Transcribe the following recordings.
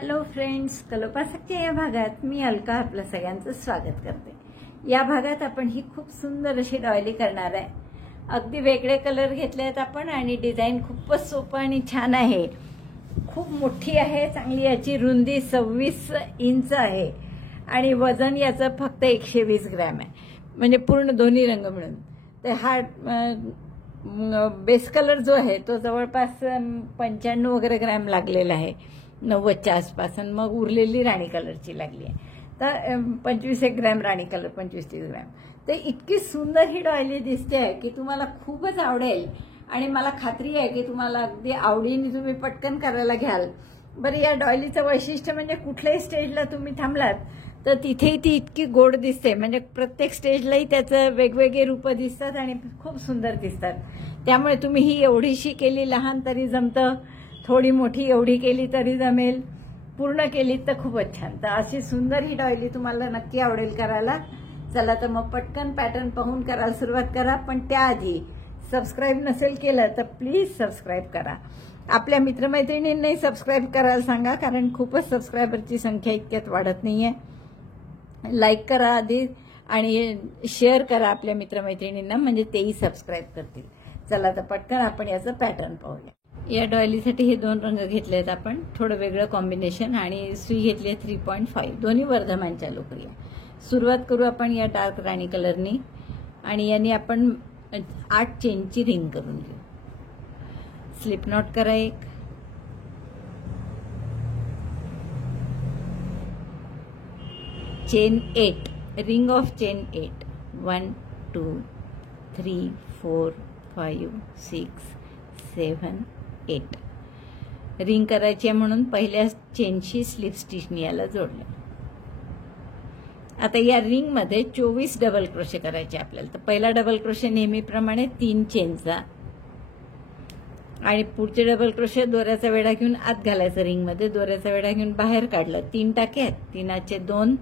Hello friends, कलोपासकच्या या भागात मी अलका आपलं सगळ्यांचं स्वागत करते। या भागात आपण ही खूप सुंदर अशी डॉयली करणार आहे। अगदी वेगळे कलर घेतले आहेत आपण आणि डिझाइन खूपच सोपं आणि छान आहे। खूप मोठी आहे, चांगली याची रुंदी 26 इंच आहे आणि वजन याचं फक्त 120 ग्रॅम आहे, म्हणजे पूर्ण दोन्ही रंग मिळून। तर हा बेस कलर जो आहे तो जवळपास 95 वगैरे ग्रॅम लागलेला आहे, 90च्या आसपास, आणि मग उरलेली राणी कलरची लागली आहे। तर 25 ग्रॅम राणी कलर, 25-30 ग्रॅम। तर इतकी सुंदर ही डॉयली दिसते आहे की तुम्हाला खूपच आवडेल आणि मला खात्री आहे की तुम्हाला अगदी आवडीने तुम्ही पटकन करायला घ्याल। बरं, या डॉयलीचं वैशिष्ट्य म्हणजे कुठल्याही स्टेजला तुम्ही थांबलात तर तिथेही ती इतकी गोड दिसते, म्हणजे प्रत्येक स्टेजलाही त्याचं वेगवेगळे रूप दिसतात आणि खूप सुंदर दिसतात। त्यामुळे तुम्ही ही एवढीशी केली लहान तरी जमतं, थोडी मोठी एवढी केली तरी जमेल, पूर्ण केली तर खूपच छान। तर अशी सुंदर ही डॉयली तुम्हाला नक्की आवडेल करायला। चला तर मग पटकन पॅटर्न पाहून करायला सुरुवात करा, पण त्याआधी सबस्क्राईब नसेल केलं तर प्लीज सबस्क्राईब करा। आपल्या मित्रमैत्रिणींनाही सबस्क्राईब करायला सांगा, कारण खूपच सबस्क्रायबरची संख्या इतक्यात वाढत नाहीये। लाईक करा आधी आणि शेअर करा आपल्या मित्रमैत्रिणींना, म्हणजे तेही सबस्क्राईब करतील। चला तर पटकन आपण याचं पॅटर्न पाहूया। या डॉयलीसाठी हे दोन रंग घेतले आहेत आपण, थोडं वेगळं कॉम्बिनेशन, आणि सुई घेतली आहे 3.5, दोन्ही वर्धमानच्या लोकरी आहे। सुरुवात करू आपण या डार्क राणी कलरनी, आणि याने आपण 8 चेनची रिंग करून घेऊ। स्लिप नॉट करा एक, chain 8, ring of chain 8, 1 2 3 4 5 6 7 8 ring करायची आहे, म्हणून पहिल्या चेनशी स्लिप स्टिचनी याला जोडलं। आता या रिंग मध्ये 24 डबल क्रोशे करायचे आपल्याला। तर पहिला डबल क्रोशे नेहमीप्रमाणे 3 चेनचा, आणि पुढचे डबल क्रोशे दोऱ्याचा वेढा घेऊन आत घालायचं रिंग मध्ये, दोऱ्याचा वेढा घेऊन बाहेर काढलं, 3 टाके आहेत, 3चे 2,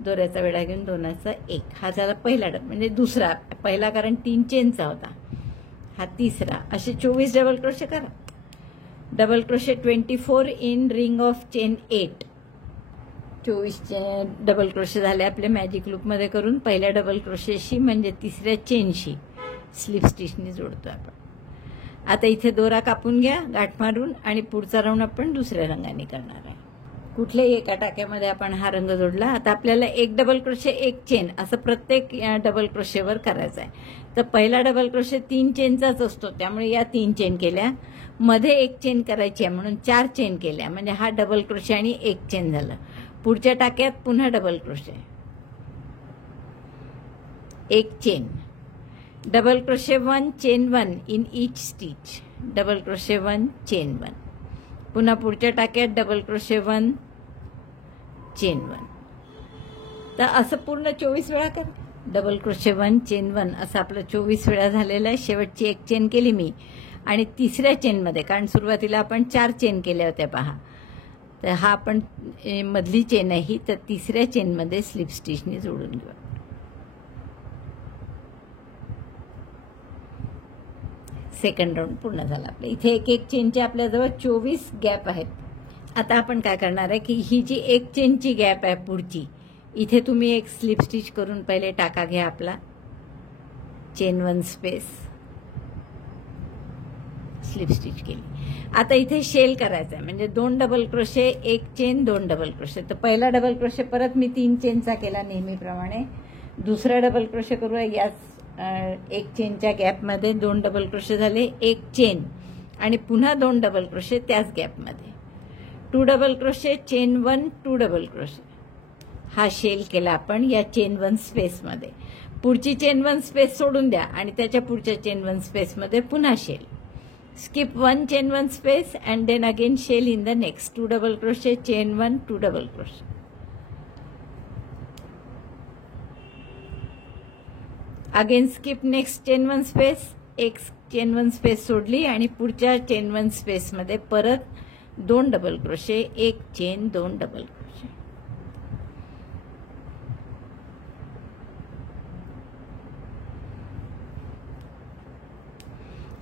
दोऱ्याचा वेढा घेऊन 2चा 1। हा झाला पहिला डबल, म्हणजे दुसरा, पहिला कारण 3 चेनचा होता, हा तिसरा। असे 24 डबल क्रोशे करा। Double crochet 24 in ring of chain 8, 24 double crochet झाले आपले मॅजिक लूप मध्ये करून। पहिल्या डबल क्रोशेशी म्हणजे तिसऱ्या चेनशी स्लिप स्टिचनी जोडतो आपण। आता इथे दोरा कापून घ्या गाठ मारून, आणि पुढचा राऊंड आपण दुसऱ्या रंगाने करणार आहे। कुठल्याही एका टाक्यामध्ये आपण हा रंग जोडला। आता आपल्याला 1 डबल क्रोशे 1 चेन असं प्रत्येक डबल क्रोशेवर करायचं आहे। तर पहिला डबल क्रोशे 3 चेनचाच असतो, त्यामुळे या 3 चेन केल्या, मध्ये 1 चेन करायची आहे म्हणून 4 चेन केल्या, म्हणजे हा डबल क्रोशे आणि 1 चेन झालं। पुढच्या टाक्यात पुन्हा double crochet, 1 chain, double crochet 1 chain 1 in each stitch, double crochet 1 chain 1, पुन्हा पुढच्या टाक्यात डबल क्रोशे 1 चेन 1। तर असं पूर्ण 24 वेळा कर। डबल क्रोशे 1 चेन 1 असं आपलं 24 वेळा झालेलं आहे। शेवटची 1 चेन केली मी, आणि तिसऱ्या चेनमध्ये, कारण सुरुवातीला आपण 4 चेन केल्या होत्या पहा, तर हा आपण मधली चेन आहे ही, तर तिसऱ्या चेनमध्ये स्लिप स्टिचनी जोडून घेऊ। सेकंड राऊंड पूर्ण झाला आपल्या। इथे 1-1 चेनचे आपल्याजवळ 24 गॅप आहेत। आता आपण काय करणार आहे की ही जी 1 चेनची गॅप आहे पुढची, इथे तुम्ही एक स्लिप स्टिच करून पहिले टाका घ्या आपला, चेन 1 स्पेस, स्लिप स्टिच केली। आता इथे शेल करायचा आहे, म्हणजे 2 double crochet 1 chain 2 double crochet. तर पहिला डबल क्रोशे परत मी 3 चेनचा केला नेहमीप्रमाणे, दुसरा डबल क्रोशे करूया याच 1 चेनच्या गॅपमध्ये, 2 डबल क्रोशे झाले, 1 चेन, आणि पुन्हा 2 डबल क्रोशे त्याच गॅपमध्ये, 2 double crochet chain 1 2 double crochet. हा शेल केला आपण या चेन 1 स्पेसमध्ये। पुढची चेन 1 स्पेस सोडून द्या आणि त्याच्या पुढच्या चेन 1 स्पेसमध्ये पुन्हा shell. skip 1 chain 1 space and then again shell in the next 2 double crochet, chain 1, 2 double crochet. Again skip next chain 1 space, एक chain 1 space सोडली, आणि पुढच्या chain 1 space मध्ये परत 2 double crochet, एक chain 2 double crochet.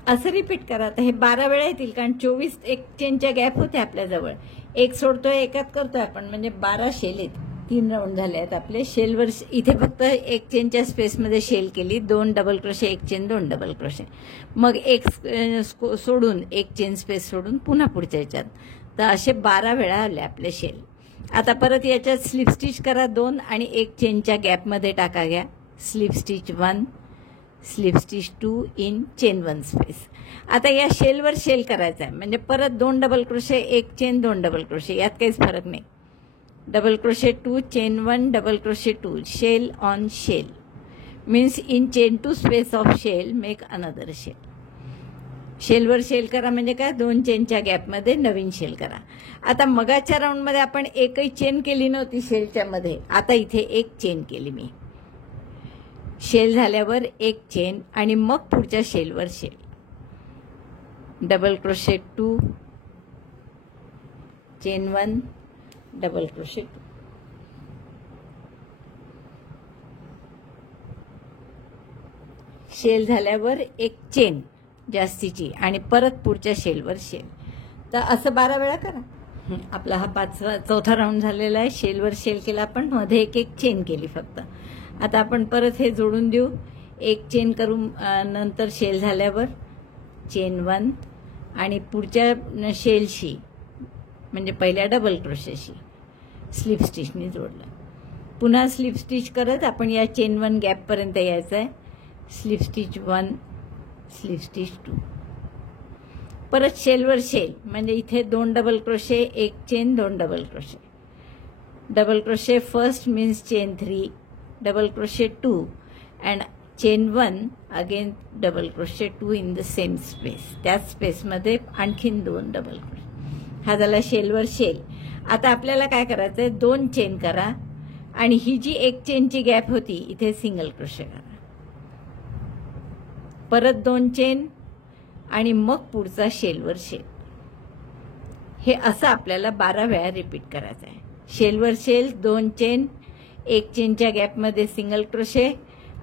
असं रिपीट करा। आता हे 12 वेळा येतील, कारण 24 एक चेनच्या गॅप होते आपल्याजवळ। एक सोडतोय, एकात करतोय आपण, म्हणजे 12 शेल आहेत. 3 राऊंड झाले आहेत आपले. शेलवर इथे फक्त एक चेनच्या स्पेसमध्ये शेल केली, 2 डबल क्रोशे, एक चेन, 2 डबल क्रोशे, मग एक सोडून, एक चेन स्पेस सोडून पुन्हा पुढच्या ह्याच्यात. तर असे 12 वेळा आले आपले शेल. आता परत याच्यात स्लिप स्टिच करा 2 आणि एक चेनच्या गॅपमध्ये टाका घ्या. Slip stitch 1, slip stitch 2 in chain 1 space. आता या शेलवर शेल करायचा आहे, म्हणजे परत 2 डबल क्रोशे, एक चेन, 2 डबल क्रोशे, यात काहीच फरक नाही. Double crochet 2, chain 1, double crochet 2, shell on shell, means in chain 2 space of shell make another shell. शेलवर शेल करा म्हणजे काय, 2 चेनच्या गॅपमध्ये नवीन शेल करा. आता मगाच्या राऊंडमध्ये आपण एकही चेन केली नव्हती शेलच्या मध्ये, आता इथे एक चेन केली मी. शेल झाल्यावर एक चेन आणि मग पुढच्या शेलवर shell. Double crochet 2, chain 1, double crochet 2. Shell झाल्यावर एक चेन जास्तीची आणि परत पुढच्या शेलवर शेल. तर असं 12 वेळा करा. आपला हा चौथा राऊंड झालेला आहे. शेलवर शेल केला आपण, मध्ये एक एक चेन केली फक्त. आता आपण परत हे जोडून देऊ. एक चेन करू, नंतर शेल झाल्यावर चेन 1 आणि पुढच्या शेलशी म्हणजे पहिल्या डबल क्रोशेशी स्लिप स्टिचनी जोडलं. पुन्हा स्लिप स्टिच करत आपण या चेन 1 गॅपपर्यंत यायचं आहे. स्लिप स्टिच 1, स्लिप स्टिच 2, परत शेलवर शेल म्हणजे इथे 2 डबल क्रोशे, एक chain, 2 double crochet. Double crochet first means chain 3, double crochet 2 and chain 1 again double crochet 2 in the same space. त्याच स्पेसमध्ये आणखीन 2 डबल क्रोशे. हा झाला शेलवर शेल. आता आपल्याला काय करायचंय, 2 चेन करा आणि ही जी एक चेनची गॅप होती इथे सिंगल क्रोशे करा. परत 2 चेन आणि मग पुढचा शेलवर शेल. हे असं आपल्याला 12 वेळा रिपीट करायचं आहे. शेलवर शेल, 2 चेन, एक चेनच्या गॅपमध्ये सिंगल क्रोशे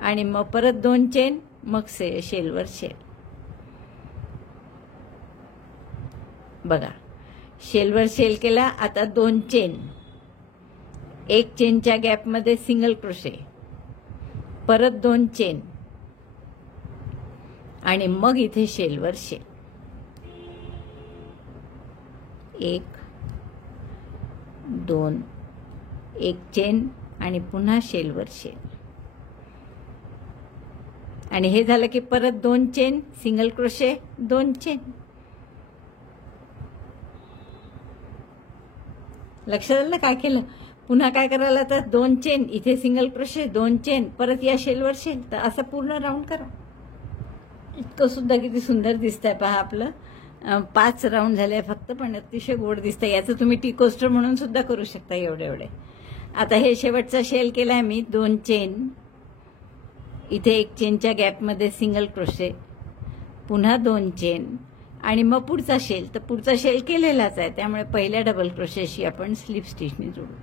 आणि मग परत 2 चेन, मग शेलवर शेल. बघा, शेलवर शेल केला. आता 2 चेन, एक चेनच्या गॅपमध्ये सिंगल क्रोशे, परत 2 चेन आणि मग इथे शेलवर शेल. 1, 2, एक चेन आणि पुन्हा शेलवर शेल. आणि हे झालं की परत 2 चेन, सिंगल क्रोशे, 2 चेन. लक्षात आलं काय केलं. पुन्हा काय करायला, तर 2 चेन, इथे सिंगल क्रोशे, 2 चेन, परत या शेलवर शेल. तर असं पूर्ण राऊंड करा. इतकं सुद्धा किती सुंदर दिसतंय पहा. आपलं 5 राऊंड झाले फक्त, पण अतिशय गोड दिसतंय. याचं तुम्ही टी कोस्टर म्हणून सुद्धा करू शकता एवढे एवढे. आता हे शेवटचा शेल केलाय मी. 2 चेन, इथे एक चेनच्या गॅपमध्ये सिंगल क्रोशे, पुन्हा 2 चेन आणि मग पुढचा शेल. तर पुढचा शेल केलेलाच आहे, त्यामुळे पहिल्या डबल क्रोशेशी आपण स्लिप स्टिचने जोडू.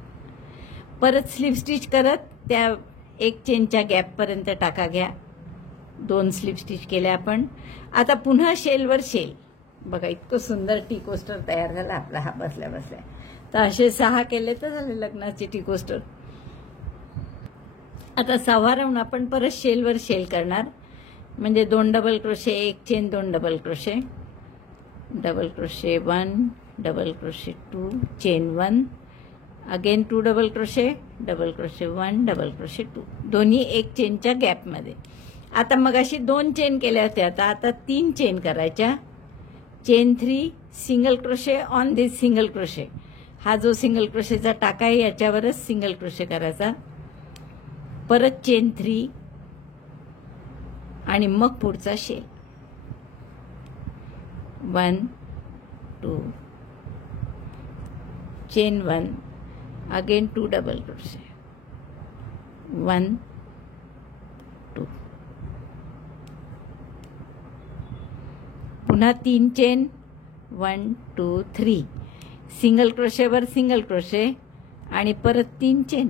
परत स्लिप स्टिच करत त्या एक चेनच्या गॅपपर्यंत टाका घ्या. 2 स्लिप स्टिच केल्या आपण. आता पुन्हा शेलवर शेल. बघा, इतकं सुंदर टी कोस्टर तयार झाला आपला हा बसल्या बसल्या. तर असे 6 केले तर झाले लग्नाचे टी कोस्टर. आता 6वा राऊंड आपण परत शेलवर शेल करणार. म्हणजे 2 डबल क्रोशे, एक chain, 2 double crochet, double crochet 1, double crochet 2, chain 1, again 2 double crochet, double crochet 1, double crochet 2, दोन्ही एक चेनच्या गॅपमध्ये. आता मग अशी 2 चेन केल्या होत्या. आता 3 चेन करायच्या. Chain 3, single crochet on this single crochet. हा जो सिंगल क्रोशेचा टाका आहे याच्यावरच सिंगल क्रोशे करायचा. परत चेन 3 आणि मग पुढचा shell. 1, 2, chain 1, again 2 double crochet, 1, 2, पुन्हा 3 चेन, 1, 2, 3, सिंगल क्रोशेवर सिंगल क्रोशे आणि परत 3 चेन.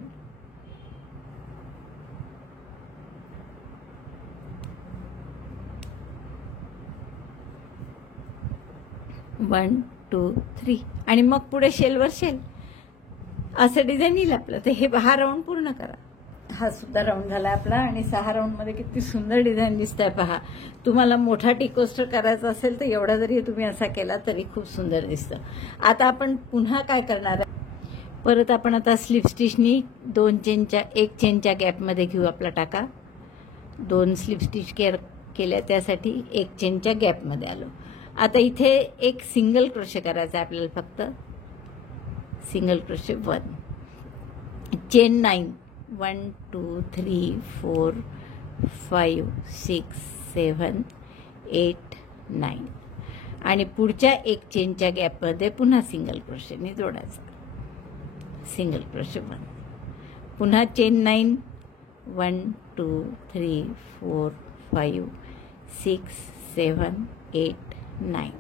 1, 2 3 आणि मग पुढे शेलवर शेल असं डिझाईन येईल आपलं. तर हे हा राऊंड पूर्ण करा. हा सुद्धा राऊंड झाला आपला आणि 6 राऊंडमध्ये किती सुंदर डिझाईन दिसतंय पहा. तुम्हाला मोठा टिकोस्टर करायचा असेल तर एवढा जरी तुम्ही असा केला तरी खूप सुंदर दिसतं. आता आपण पुन्हा काय करणार आहे, परत आपण आता स्लिप स्टिचनी 2 चेनच्या 1 चेनच्या गॅपमध्ये घेऊ आपला टाका. 2 स्लिप स्टिच केल्या त्यासाठी 1 चेनच्या गॅपमध्ये आलो. आता इथे एक सिंगल क्रोशे करायचा आहे आपल्याला, फक्त सिंगल क्रोशे 1 चेन 9 1 2 3 4 5 6 7 8 9 आणि पुढच्या 1 चेनच्या गॅपमध्ये पुन्हा सिंगल क्रोशेने जोडायचा. सिंगल क्रोशे 1 पुन्हा चेन 9 1 2 3 4 5 6 7 8 9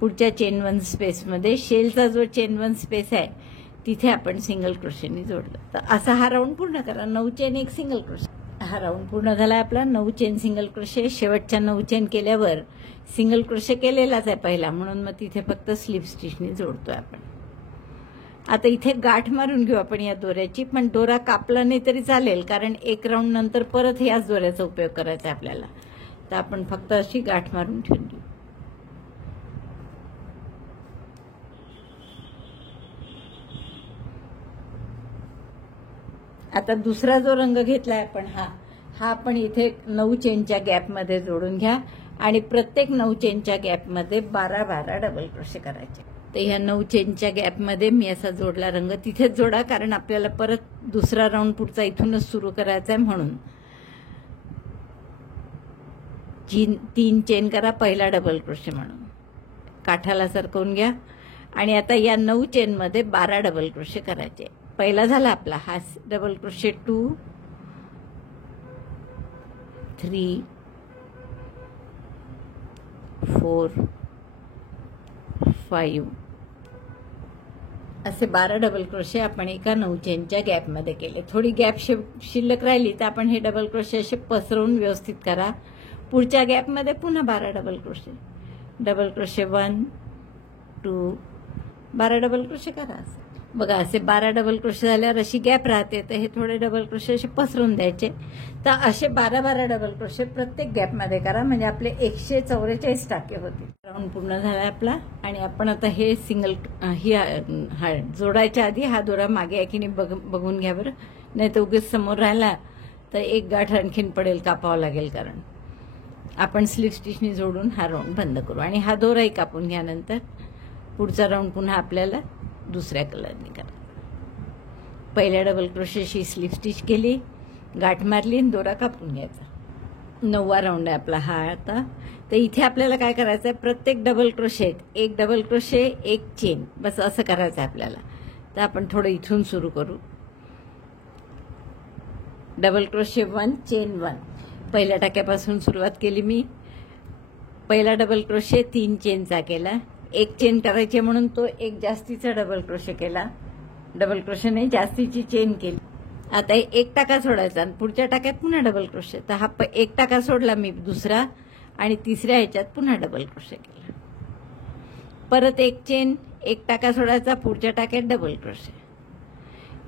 पुढच्या चेन 1 स्पेसमध्ये शेलचा जो चेन 1 स्पेस आहे तिथे आपण सिंगल क्रोशेने जोडलं. तर असा हा राऊंड पूर्ण करा. 9 चेन 1 सिंगल क्रोशे. हा राऊंड पूर्ण झाला आपला. 9 चेन सिंगल क्रोशे. शेवटच्या 9 चेन केल्यावर सिंगल क्रोशे केलेलाच आहे पहिला, म्हणून मग तिथे फक्त स्लिप स्टिचने जोडतोय आपण. आता इथे गाठ मारून घेऊ आपण या दोऱ्याची, पण दोरा कापला नाही तरी चालेल कारण एक राऊंड नंतर परत याच दोऱ्याचा उपयोग करायचा आहे आपल्याला. तर आपण फक्त अशी गाठ मारून ठेवून देऊ. आता दुसरा जो रंग घेतलाय आपण हा आपण इथे 9 चेनच्या गॅपमध्ये जोडून घ्या आणि प्रत्येक 9 चेनच्या गॅपमध्ये 12 डबल क्रोशे करायचे. तर ह्या 9 चेनच्या गॅपमध्ये मी असा जोडला रंग. तिथेच जोडा कारण आपल्याला परत दुसरा राऊंड पुढचा इथूनच सुरू करायचा आहे, म्हणून 3 चेन करा पहिला डबल क्रोशे म्हणून. काठाला सरकवून घ्या आणि आता या 9 चेनमध्ये 12 डबल क्रोशे करायचे. पहिला झाला आपला हा डबल क्रोशे 2 3 4 5 असे 12 डबल क्रोशे आपण एका 9 चेनच्या गॅपमध्ये केले. थोडी गॅप शिल्लक राहिली तर आपण हे डबल क्रोशे असे पसरवून व्यवस्थित करा. पुढच्या गॅपमध्ये पुन्हा 12 double crochet. Double crochet 1 2 12 double crochet करा. बघा असे 12 डबल क्रोशे झाल्यावर अशी गॅप राहते, तर हे थोडे डबल क्रोशे असे पसरून द्यायचे. तर असे 12 डबल क्रोशे प्रत्येक गॅपमध्ये करा, म्हणजे आपले 144 टाके होतील. राऊंड पूर्ण झाला आपला आणि आपण आता हे सिंगल जोडायच्या आधी हा दोरा मागे आहे की नाही बघून घ्या बरं, नाही तर उगीच समोर राहिला तर एक गाठ आणखीन पडेल, कापावं लागेल. कारण आपण स्लिप स्टिचनी जोडून हा राऊंड बंद करू आणि हा दोराही कापून घ्या. नंतर पुढचा राऊंड पुन्हा आपल्याला दुसऱ्या कलरने करा. पहिल्या डबल क्रोशेशी स्लिप स्टिच केली, गाठ मारली आणि दोरा कापून घ्यायचा. 9वा राऊंड आहे आपला हा आता. तर इथे आपल्याला काय करायचं आहे, प्रत्येक डबल क्रोशेत 1 डबल क्रोशे 1 चेन, बस असं करायचं आहे आपल्याला. तर आपण थोडं इथून सुरू करू. डबल क्रोशे 1 चेन 1 पहिल्या टाक्यापासून सुरुवात केली मी. पहिला डबल क्रोशे 3 चेनचा केला. 1 चेन करायची म्हणून तो एक जास्तीचा डबल क्रोशे केला. डबल क्रोशे नाही, जास्तीची चेन केली. आता 1 टाका सोडायचा आणि पुढच्या टाक्यात पुन्हा डबल क्रोशे. तर हा 1 टाका सोडला मी दुसरा आणि तिसऱ्या ह्याच्यात पुन्हा डबल क्रोशे केला. परत 1 चेन, 1 टाका सोडायचा, पुढच्या टाक्यात double crochet.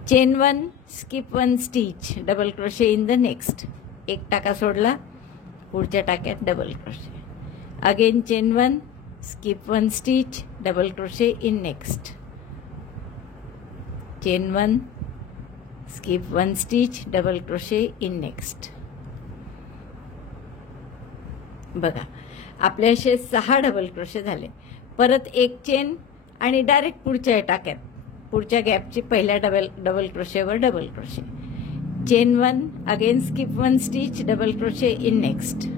Chain 1 skip 1 stitch double crochet in the next. 1 टाका सोडला, पुढच्या टाक्यात double crochet. Again chain 1 skip 1 stitch double crochet in next. Chain 1 skip 1 stitch double crochet in next. बघा आपले असे 6 डबल क्रोशे झाले. परत 1 चेन आणि डायरेक्ट पुढच्या टाक्यात पुढच्या गॅपची पहिल्या डबल क्रोशेवर double crochet. Chain 1 again skip 1 stitch double crochet in next.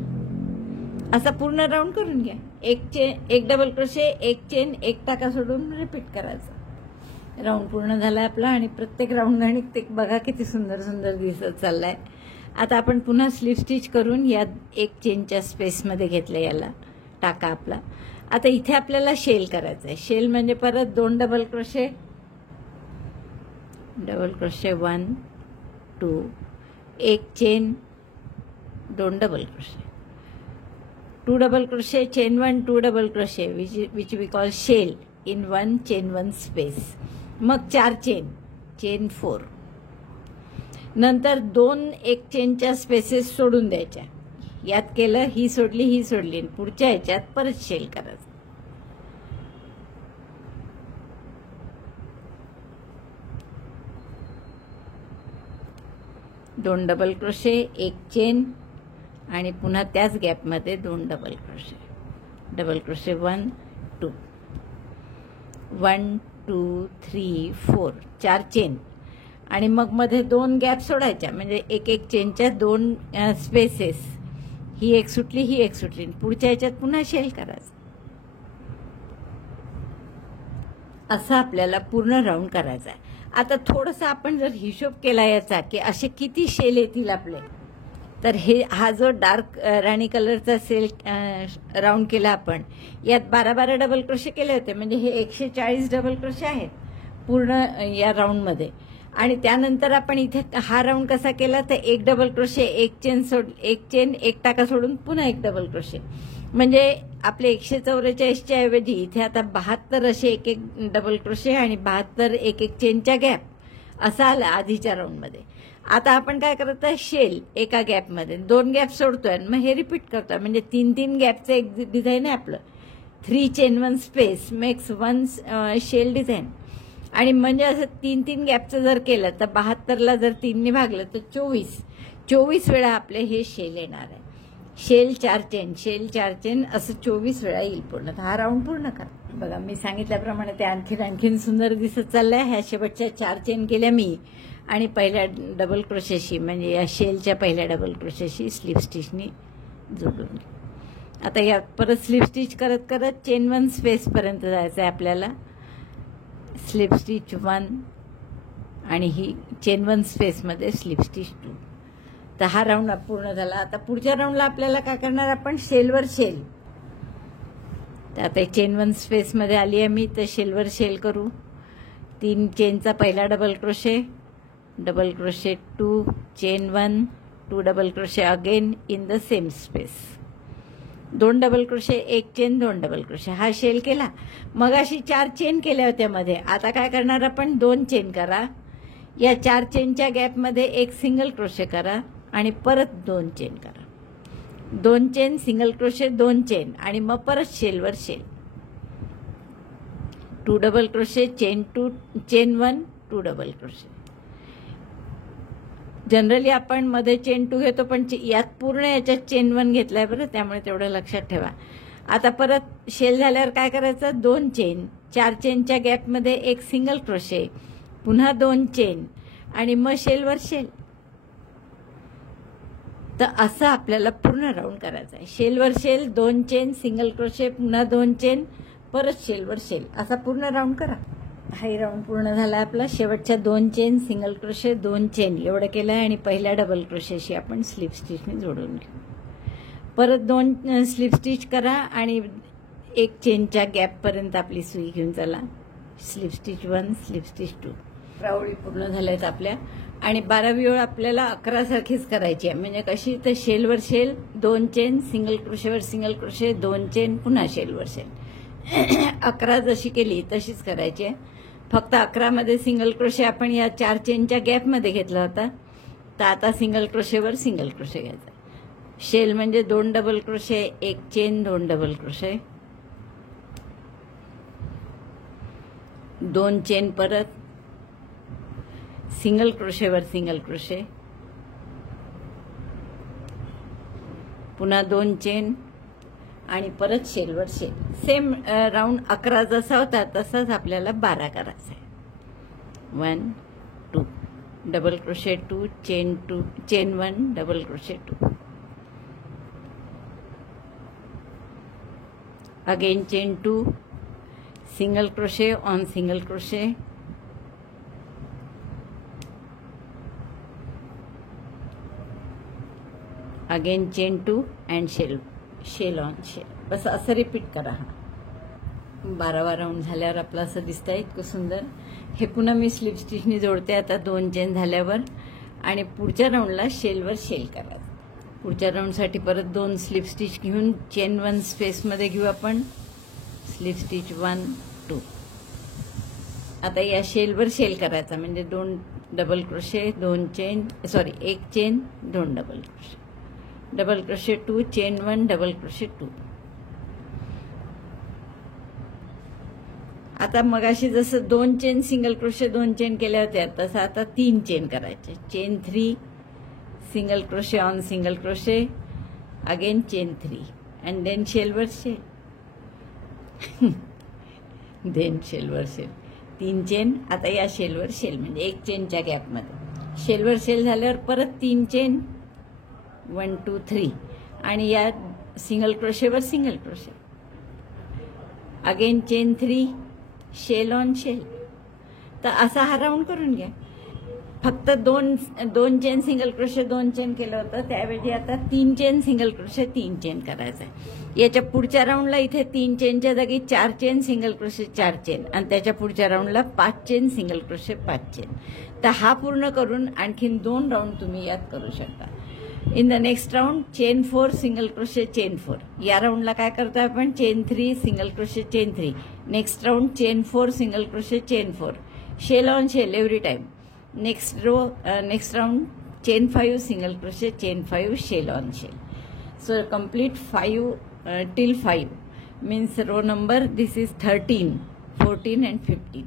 असा पूर्ण राऊंड करून घ्या. 1 डबल क्रोशे 1 चेन 1 टाका सोडून रिपीट करायचं. राऊंड पूर्ण झाला आपला आणि प्रत्येक राऊंड गणित बघा किती सुंदर सुंदर दिसत चाललाय. आता आपण पुन्हा स्लिप स्टिच करून या 1 चेनच्या स्पेसमध्ये घेतलं याला टाका आपला. आता इथे आपल्याला शेल करायचं आहे. शेल म्हणजे परत 2 double crochet 1 2 1 chain 2 double crochet. 2 double crochet, chain 1, 2 double crochet which we call shell in 1 chain 1 space. मग 4 चेन, चेन 4. नंतर 2 एक चेनच्या स्पेसेस सोडून द्यायच्या. यात केलं, ही सोडली, पुढच्या ह्याच्यात परत शेल करायचं. दोन डबल क्रोशे, एक चेन आणि पुन्हा त्याच गॅपमध्ये 2 double crochet. Double crochet 1 2 1 2 3 4 4 chain आणि मग मध्ये 2 गॅप सोडायच्या. म्हणजे एक एक चेनच्या 2 स्पेसेस, ही एक सुटली, पुढच्या ह्याच्यात पुन्हा शेल करायचं. असं आपल्याला पूर्ण राऊंड करायचा आहे. आता थोडंसं आपण जर हिशोब केला याचा की असे किती शेल येतील आपले, तर हा जो डार्क राणी कलरचा सेल राऊंड केला आपण, यात 12 डबल क्रोशे केले होते. म्हणजे हे 140 डबल क्रोशे आहेत पूर्ण या राऊंडमध्ये. आणि त्यानंतर आपण इथे हा राऊंड कसा केला, तर 1 डबल क्रोशे, एक चेन, एक टाका सोडून पुन्हा 1 डबल क्रोशे. म्हणजे आपले 144च्या ऐवजी इथे आता 72 असे एक एक डबल क्रोशे आणि 72 एक एक चेनच्या गॅप असा आला आधीच्या राऊंडमध्ये. आता आपण काय करत आहे, शेल एका गॅपमध्ये 2 गॅप सोडतोय, मग हे रिपीट करतोय. म्हणजे 3 गॅपचं एक डिझाईन आहे आपलं. 3 chain 1 space makes 1 shell design. आणि म्हणजे असं 3 गॅपचं जर केलं तर 72ला जर 3ने भागलं तर 24 वेळा आपले हे शेल येणार आहे. शेल 4 चेन असं 24 वेळा येईल पूर्ण. हा राऊंड पूर्ण करा. बघा मी सांगितल्याप्रमाणे ते आणखीन सुंदर दिसत चाललंय. ह्या शेवटच्या 4 चेन केल्या मी आणि पहिल्या डबल क्रोशेशी म्हणजे या शेलच्या पहिल्या डबल क्रोशेशी स्लिप स्टिचनी जोडून. आता या परत स्लिप स्टिच करत करत चेन 1 स्पेसपर्यंत जायचं आहे आपल्याला. स्लिप स्टिच 1 आणि ही चेन 1 स्पेसमध्ये स्लिप स्टिच 2. तर हा राऊंड पूर्ण झाला. आता पुढच्या राऊंडला आपल्याला काय करणार, आपण शेलवर शेल. तर आता चेन 1 स्पेसमध्ये आली आहे मी, तर शेलवर शेल करू. 3 चेनचा पहिला double crochet 2 chain 1 2 double crochet again in the same space. 2 double crochet, एक चेन, 2 डबल क्रोशे. हा शेल केला. मग अशी 4 चेन केल्या होत्या मध्ये. आता काय करणार आपण, 2 चेन करा. या 4 चेनच्या गॅपमध्ये एक सिंगल क्रोशे करा आणि परत 2 चेन करा. 2 चेन, सिंगल क्रोशे, 2 चेन आणि मग परत शेलवर shell. 2 double crochet, chain 1 2 double crochet. Generally आपण मध्ये चेन 2 घेतो, पण यात पूर्ण याच्यात चेन 1 घेतलाय बरं, त्यामुळे तेवढं लक्षात ठेवा. आता परत शेल झाल्यावर काय करायचं, 2 चेन, 4 चेनच्या गॅपमध्ये एक सिंगल क्रोशे, पुन्हा 2 चेन आणि मग शेलवर शेल. तर असं आपल्याला पूर्ण राऊंड करायचं आहे. शेलवर शेल, 2 चेन, सिंगल क्रोशे, पुन्हा 2 चेन, परत शेलवर शेल, असा पूर्ण राऊंड करा. हाही राऊंड पूर्ण झाला आपला. शेवटच्या 2 चेन, सिंगल क्रोशे, 2 चेन एवढं केलं आहे आणि पहिल्या डबल क्रोशेशी आपण स्लिप स्टिचने जोडून घेऊ. परत 2 स्लिप स्टिच करा आणि एक चेनच्या गॅपपर्यंत आपली सुई घेऊन चला. Slip stitch 1 slip stitch 2. 11 ओळी पूर्ण झाल्या आहेत आपल्या. आणि 12वी ओळ आपल्याला 11 सारखीच करायची आहे. म्हणजे कशी, तर शेलवर शेल, 2 चेन, सिंगल क्रोशेवर सिंगल क्रोशे, 2 चेन, पुन्हा शेलवर शेल. 11 जशी केली तशीच करायची आहे. फक्त 11 मध्ये सिंगल क्रोशे आपण या 4 चेनच्या गॅपमध्ये घेतला होता. तर आता सिंगल क्रोशेवर सिंगल क्रोशे घ्यायचा. शेल म्हणजे 2 डबल क्रोशे, एक चेन, 2 डबल क्रोशे, 2 चेन, परत सिंगल क्रोशेवर सिंगल क्रोशे, पुन्हा 2 चेन आणि परत शेलवर शेल. सेम राऊंड 11 जसा होता तसाच आपल्याला 12 करायचा आहे. 1 2 double crochet 2 chain 1 double crochet 2, again chain 2, single crochet on single crochet, again chain 2 and shell on shell. बस असं रिपीट करा. 12वा राऊंड झाल्यावर आपलं असं दिसतंय इतकं सुंदर. हे पुन्हा मी स्लिप स्टिचनी जोडते आता 2 चेन झाल्यावर आणि पुढच्या राऊंडला शेलवर शेल करायचं. पुढच्या राऊंडसाठी परत 2 स्लिप स्टिच घेऊन चेन 1 स्पेसमध्ये घेऊ आपण. Slip stitch 1 2. आता या शेलवर शेल करायचा, म्हणजे 2 double crochet 2 chain, sorry 1 chain 2 double crochet, double crochet 2 chain 1 double crochet 2. आता मगाशी जसं 2 चेन सिंगल क्रोशे 2 चेन केल्या होत्या तसं आता 3 चेन करायचे. Chain 3 single crochet on single crochet, again chain 3 and then शेलवर शेल. देन शेलवर शेल 3 चेन. आता या शेलवर शेल म्हणजे 1 चेनच्या गॅपमध्ये शेलवर शेल झाल्यावर परत 3 चेन 1 2 3 आणि या सिंगल क्रोशेवर single crochet, again chain 3 shell on shell. तर असा हा राऊंड करून घ्या. फक्त 2 चेन सिंगल क्रोशे 2 चेन केलं होतं, त्याऐवजी आता 3 चेन सिंगल क्रोशे 3 चेन करायचं आहे. याच्या पुढच्या राऊंडला इथे 3 चेनच्या जागी 4 चेन सिंगल क्रोशे 4 चेन आणि त्याच्या पुढच्या राऊंडला 5 चेन सिंगल क्रोशे 5 चेन. तर हा पूर्ण करून आणखीन 2 राऊंड तुम्ही यात करू शकता. In the next round chain 4 single crochet chain 4. या राऊंडला काय करतो आपण, chain 3 single crochet chain 3. Next round chain 4 single crochet chain 4, shell on shell every time. Next round chain 5 single crochet chain 5 shell on shell. So complete 5 till 5 means row number this is 13, 14 and 15.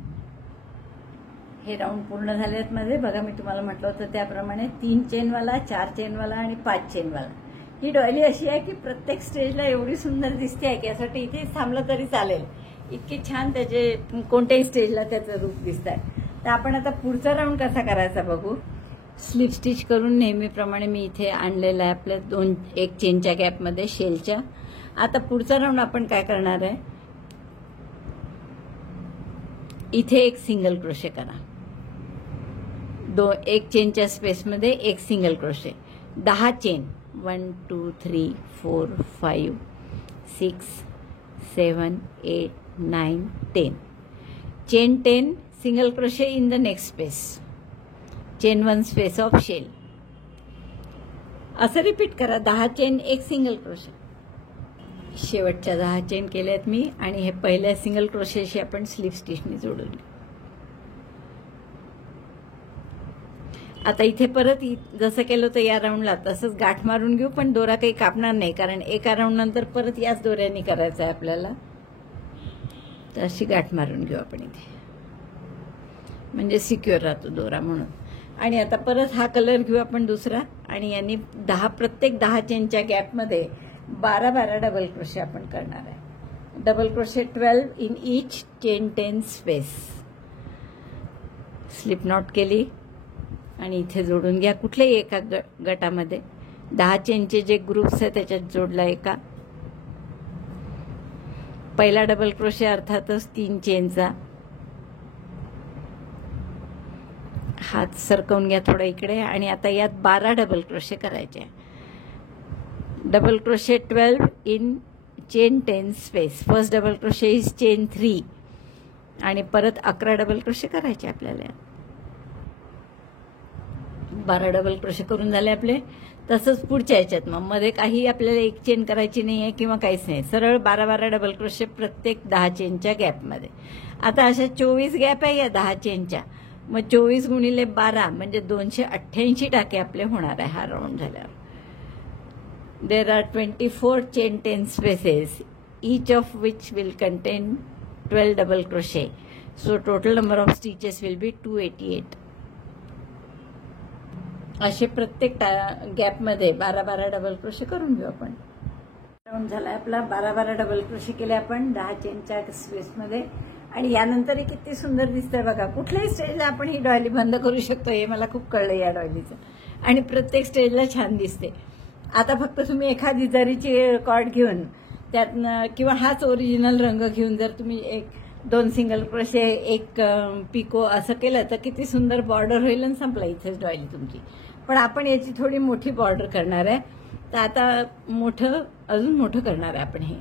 हे round पूर्ण झालेत मध्ये. बघा मी तुम्हाला म्हटलं होतं त्याप्रमाणे 3 चेनवाला 4 चेनवाला आणि 5 चेनवाला. ही डॉयली अशी आहे की प्रत्येक स्टेजला एवढी सुंदर दिसते आहे की यासाठी इथे थांबलं तरी चालेल, इतकी छान त्याचे कोणत्याही स्टेजला त्याचं रूप दिसत आहे. तर आपण आता पुढचा राऊंड कसा करायचा बघू. स्लिप स्टिच करून नेहमीप्रमाणे मी इथे आणलेलं आहे आपल्या 1 चेनच्या गॅपमध्ये शेलच्या. आता पुढचा राऊंड आपण काय करणार आहे, इथे 1 सिंगल क्रोशे करा. 1 चेनच्या स्पेसमध्ये 1 single crochet, 10 chain 1 2 3 4 5 6 7 8 9 10. Chain 10 single crochet in the next space, chain 1 space of shell. असं रिपीट करा. 10 चेन 1 सिंगल क्रोशे. शेवटच्या 10 चेन केल्यात मी आणि हे पहिल्या सिंगल क्रोशेशी आपण स्लिप स्टिचने जोडून घेऊ. आता इथे परत जसं केलं होतं या राऊंडला तसंच गाठ मारून घेऊ, पण दोरा काही कापणार नाही कारण एका राऊंड नंतर परत याच दोऱ्याने करायचं आहे आपल्याला. तर अशी गाठ मारून घेऊ आपण इथे, म्हणजे सिक्युअर राहतो दोरा म्हणून. आणि आता परत हा कलर घेऊ आपण दुसरा आणि यांनी प्रत्येक 10 चेनच्या गॅपमध्ये 12 डबल क्रोशे आपण करणार आहे. Double crochet 12 in each chain 10 space. Slip not केली आणि इथे जोडून घ्या कुठल्याही एका गटामध्ये. 10 चेनचे जे ग्रुप्स आहेत त्याच्यात जोडला एका. पहिला डबल क्रोशे अर्थातच 3 चेनचा. हात सरकवून घ्या थोडा इकडे आणि आता यात 12 डबल क्रोशे करायचे. Double crochet 12 in chain 10 space. First double crochet is chain 3 आणि परत 11 डबल क्रोशे करायचे आपल्याला. 12 डबल क्रोशे करून झाले आपले. तसंच पुढच्या याच्यात मग मध्ये काही आपल्याला 1 चेन करायची नाही आहे किंवा काहीच नाही, सरळ 12 डबल क्रोशे प्रत्येक 10 चेनच्या गॅपमध्ये. आता अशा 24 गॅप आहे या 10 चेनच्या. मग 24 गुणिले 12 म्हणजे 288 टाके आपले होणार आहे हा राऊंड झाल्यावर. There are 24 chain 10 spaces, each of which will contain 12 double crochet. So total number of stitches will be 288. असे प्रत्येक गॅपमध्ये 12 डबल क्रोशे करून घेऊ आपण. राऊंड झाला आपला. 12 डबल क्रोशे केले आपण 10 चेनच्या स्पेसमध्ये आणि यानंतर किती सुंदर दिसतंय बघा. कुठल्याही स्टेजला आपण ही डॉयली बंद करू शकतो, हे मला खूप कळलं या डॉयलीचं. आणि प्रत्येक स्टेजला छान दिसते. आता फक्त तुम्ही एखादी जरीची कॉर्ड घेऊन त्यातनं किंवा हाच ओरिजिनल रंग घेऊन जर तुम्ही 2 सिंगल क्रोशे 1 पिको असं केलं तर किती सुंदर बॉर्डर होईल आणि संपला इथेच डॉयली तुमची. पण आपण याची थोडी मोठी बॉर्डर करणार आहे. तर आता अजून मोठं करणार आहे आपण हे.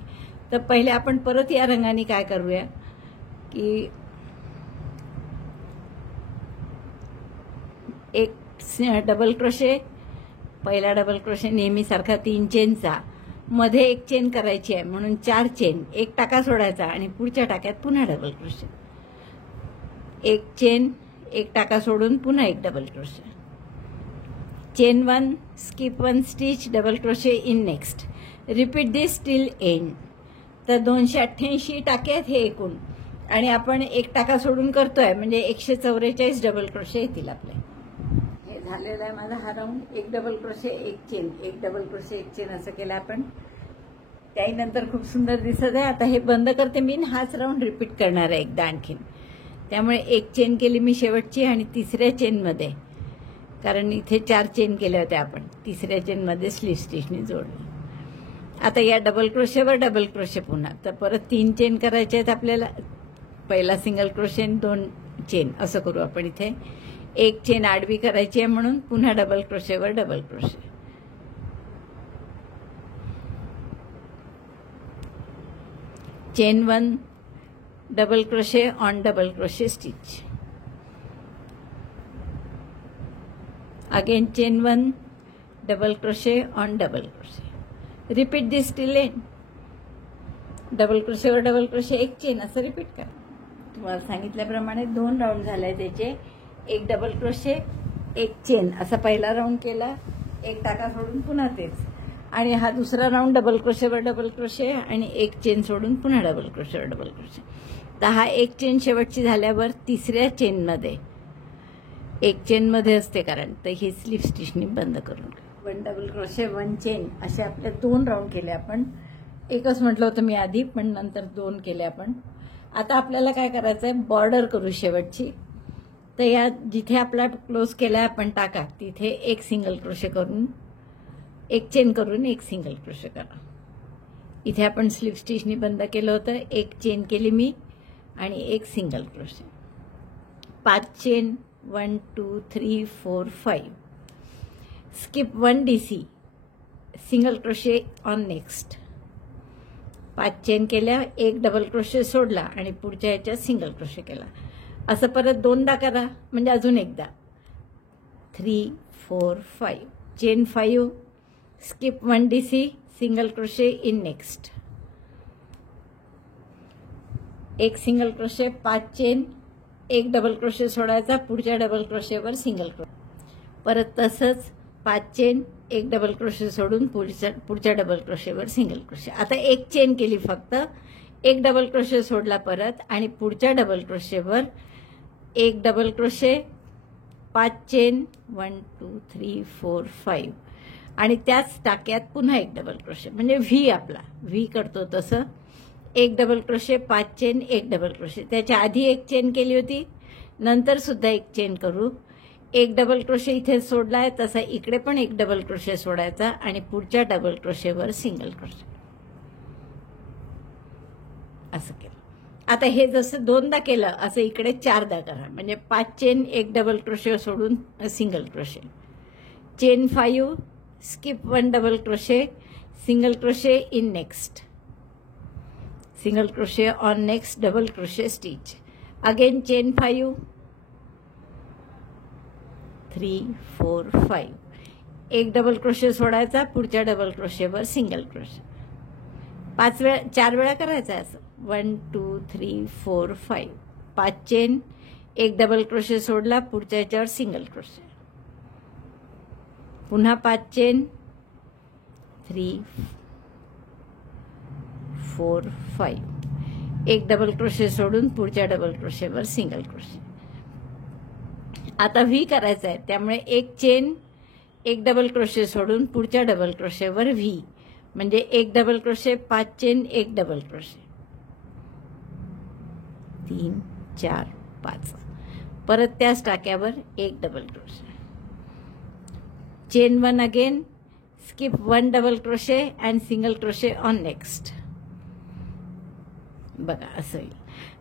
तर पहिले आपण परत या रंगाने काय करूया की 1 डबल क्रोशे पहिला डबल क्रोशे नेहमीसारखा 3 चेनचा, मध्ये एक चेन करायची आहे म्हणून 4 चेन, एक टाका सोडायचा आणि पुढच्या टाक्यात पुन्हा डबल क्रोशे, एक चेन, एक टाका सोडून पुन्हा एक double crochet, chain 1, skip 1 stitch, double crochet in next. Repeat this till end. तर 288 टाके आहेत हे एकूण, आणि आपण एक टाका सोडून करतोय म्हणजे 144 डबल क्रोशे येतील आपले. हे झालेला आहे माझा हा राऊंड. एक डबल क्रोशे, एक चेन, एक डबल क्रोशे, एक चेन असं केलं आपण. त्यानंतर खूप सुंदर दिसत आहे. आता हे बंद करते मी, हाच राऊंड रिपीट करणार आहे एकदा आणखीन. त्यामुळे एक चेन केली मी शेवटची आणि तिसऱ्या चेनमध्ये, कारण इथे 4 चेन केल्या होत्या आपण, तिसऱ्या चेनमध्ये स्लीव स्टिचने जोडली. आता या डबल क्रोशेवर डबल क्रोशे पुन्हा, तर परत 3 चेन करायचे आहेत आपल्याला. पहिला सिंगल क्रोशे आणि 2 चेन असं करू आपण. इथे एक चेन आडवी करायची आहे म्हणून पुन्हा डबल क्रोशेवर double crochet, chain 1, double crochet on double crochet stitch, again chain 1, double crochet on double crochet. Repeat this till end. Double क्रोशेवर डबल क्रोशे, एक चेन असं रिपीट करा. तुम्हाला सांगितल्याप्रमाणे 2 राऊंड झाले त्याचे. एक डबल क्रोशे, एक चेन असा पहिला राऊंड केला, एक टाका सोडून पुन्हा तेच, आणि हा दुसरा राऊंड डबल क्रोशेवर डबल क्रोशे आणि एक चेन सोडून पुन्हा डबल क्रोशेवर डबल क्रोशे. तर हा एक चेन शेवटची झाल्यावर तिसऱ्या चेनमध्ये, एक चेनमध्ये असते कारण, तर ही स्लीव स्टिचनी बंद करून 1 डबल क्रोशे 1 चेन असे आपले 2 राऊंड केले आपण. एकच म्हटलं होतं मी आधी, पण नंतर 2 केले आपण. आता आपल्याला काय करायचं आहे, बॉर्डर करू शेवटची. तर या जिथे आपला क्लोज केला आपण टाका, तिथे एक सिंगल क्रोशे करून, एक चेन करून एक सिंगल क्रोशे करा. इथे आपण स्लीव स्टिचनी बंद केलं होतं, एक चेन केली मी आणि एक single crochet. 5 chain, 1 2 3 4 5. Skip 1 DC, single crochet on next. 5 chain केल्या, एक डबल क्रोशे सोडला आणि पुढच्या ह्याच्यात सिंगल क्रोशे केला. असं परत 2दा करा, म्हणजे अजून एकदा. 3 4 5, chain 5, skip 1 DC, single crochet in next, एक सिंगल क्रोशे, 5 चेन, एक डबल क्रोशे सोडायचा, पुढच्या डबल क्रोशेवर सिंगल क्रोशे. परत तसंच 5 चेन, एक डबल क्रोशे सोडून पुढच्या डबल क्रोशेवर सिंगल क्रोशे. आता एक चेन केली फक्त, एक डबल क्रोशे सोडला परत आणि पुढच्या डबल क्रोशेवर एक डबल क्रोशे, 5 चेन, 1 2 3 4 5, आणि त्याच टाक्यात पुन्हा एक डबल क्रोशे, म्हणजे व्ही आपला व्ही करतो तसं. एक डबल क्रोशे, 5 चेन, एक डबल क्रोशे. त्याच्या आधी एक चेन केली होती, नंतर सुद्धा एक चेन करू. एक डबल क्रोशे इथे सोडलाय, तसा इकडे पण एक डबल क्रोशे सोडायचा आणि पुढच्या डबल क्रोशेवर सिंगल क्रोशे, असं केलं. आता हे जसं 2दा केलं असं इकडे 4दा करा, म्हणजे 5 चेन, एक डबल क्रोशे सोडून single crochet, chain 5, skip 1 double crochet, single crochet in next, single crochet on next, double crochet stitch, again chain 5, 3 4 5, एक डबल क्रोशे सोडायचा, पुढच्या डबल क्रोशेवर सिंगल क्रोशे. 4 वेळा करायचं आहे असं. 1 2 3 4 5, 5 चेन, एक डबल क्रोशे सोडला, पुढच्या याच्यावर सिंगल क्रोशे, पुन्हा 5 चेन, 3 4 5, एक डबल क्रोशे सोडून पुढच्या डबल क्रोशेवर सिंगल क्रोशे. आता व्ही करायचा आहे, त्यामुळे एक चेन, एक डबल क्रोशे सोडून पुढच्या डबल क्रोशेवर व्ही, म्हणजे एक डबल क्रोशे, 5 चेन, एक डबल क्रोशे, 3 4 5, परत त्याच टाक्यावर एक double crochet, chain 1 again, skip 1 double crochet and single crochet on next. बघा असं येईल.